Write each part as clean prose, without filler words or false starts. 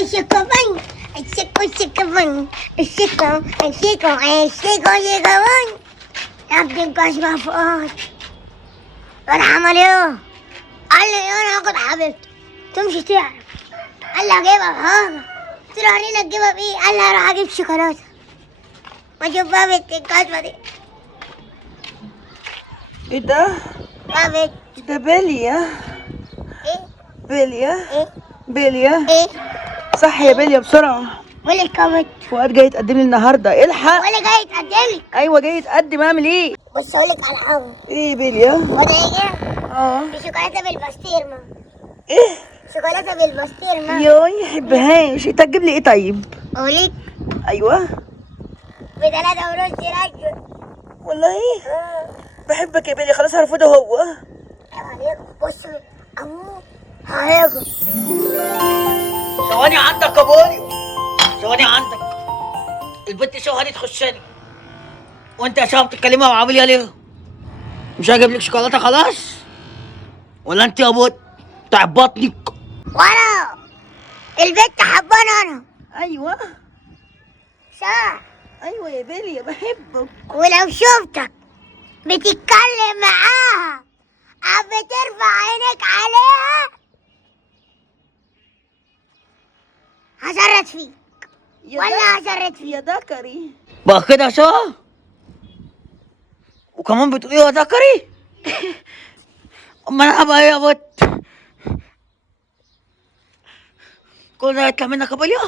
الشيكو بن الشيكو بن الشيكو بن عبد القاش فؤاد ولا عمل ايه؟ قال لي انا هاخد حبيبتي تمشي تعرف. قال لي هجيبها بحاجة. قلت له ورينا تجيبها بايه؟ قال لي هروح اجيب شوكولاتة. ما اشوف بقى بنت الكشفة دي. ايه ده؟ يا بنت ده بلية. ايه؟ بلية. ايه؟ بلية. ايه؟ صح يا بلية بسرعة. ولك يا بنت. فؤاد جاي يتقدم لي النهارده، الحق. ولا جاي يتقدملك. ايوه جاي يتقدم، اعمل ايه؟ بص اقولك على حاجة. ايه بلية؟ وده ايه؟ اه. دي شوكولاتة بالبسطرمة. ايه؟ شوكولاتة بالبسطرمة. يوي يحبهاش. انت هتجيب لي ايه طيب؟ اقولك ايوه. ب3 ونص رجل. والله بحبك يا بلية، خلاص هرفضه هو. عليك بص اموت هيجي. ثواني عندك يا بوليو، ثواني عندك. البنت شوهاني تخشني وانت يا شباب بتتكلمها مع بوليا ليه؟ مش هجيب لك شوكولاته خلاص؟ ولا انت يا بوت تعب بطنك؟ وانا البنت حباني انا. ايوه. صح. ايوه يا بلية بحبك. ولو شفتك بتتكلم معاها او بترفع عينيك عليها هشرد فيك. ولا هشرد فيك. يا ذكري. بقى كده يا شباب؟ وكمان بتقولي يا ذكري؟ امال انا بقى ايه يا بوت؟ كل ده يطلع منك يا بوليا؟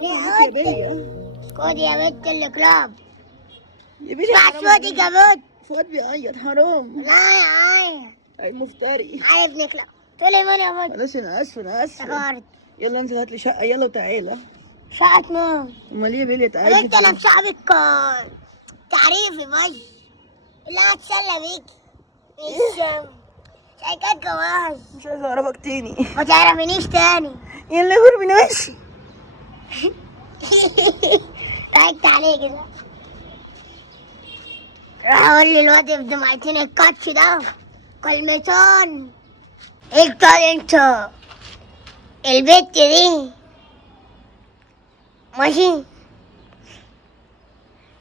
يا بلية. خد يا بنت الكلاب. يا بلية اسمع حرام صوتك عليك. يا بنت. فؤاد بيعيط حرام. لا يا عاية. اي مفتري. عاية ابن كلاب. تقولي مين يا بنت؟ خلاص انا اسف انا اسف. افتكرت. يلا انزل هات لي شقه يلا وتعالى. شقة مين؟ امال ايه يا بلية يا تعالي؟ بنت انا بشعبك تعريفي ماشي. اللي هتسلى بيكي. مش شيكات جواز. مش عايزه اعرفك تاني. ما تعرفينيش تاني. يلا غور من وشي. ضحكت عليه كده. راح اقول للواد في دمعتين الكاتش ده كلمتين. انت البت دي ماشي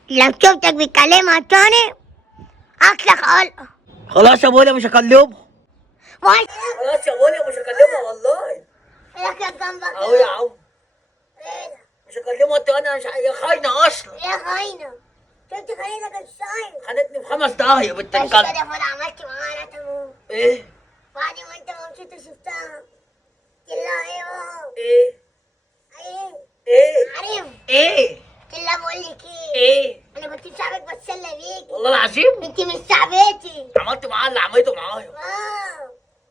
لو شفتك بتكلمها تاني اكلك علقه. خلاص يا بوليا مش هكلمها. وانت خلاص يا بوليا مش هكلمها والله. اكلك جنبك اهو يا عم ايه ده؟ مش هكلمها تاني. مش هي خاينه اصلا. يا خاينه شفت خاينك ازاي؟ خانتني في 5 دقايق بنت بس الكلب. كده فانا عملت معاها لا تموت. ايه؟ بعد ما انت ما مشيت شفتها قلت لها ايه ايه؟ ايه ايه؟ عارف ايه؟ قلت لها بقول لك ايه ايه؟ انا كنت بشعبك بتسلى بيكي. والله العظيم انت مش صاحبتي. عملت معاه اللي عملته معايا.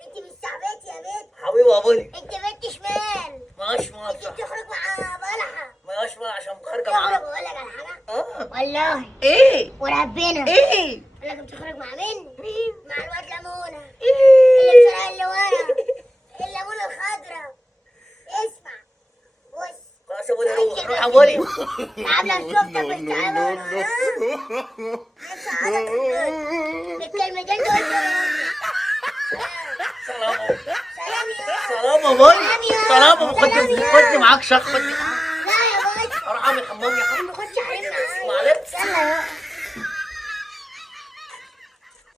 انت مش صاحبتي يا بنت. حبيبي يا بولي. انت بنت شمال. ماشي انت ماشي. بتخرج مع بلحة. ماشي ماشي عشان خارجه بتخرج معاه. بقول لك على حاجة اه. والله ايه؟ وربنا ايه؟ اقول لك بتخرج مع مين؟ مين؟ مع الواد لمونة ايه؟ اللي بشرق اللي ورا الليمونة الخضراء. اسمع بص خلاص يا بولي روح روح يا بولي. قبل شفتك بالتعامل هساعدك بالكلمتين دول. سلام سلام يا سلام يا بولي. سلام يا سلام. سلام يا خدني معاك شخ. خدني لا يا بابا اروح اعمل حمام يا ما حبيبي. باخدش حاجة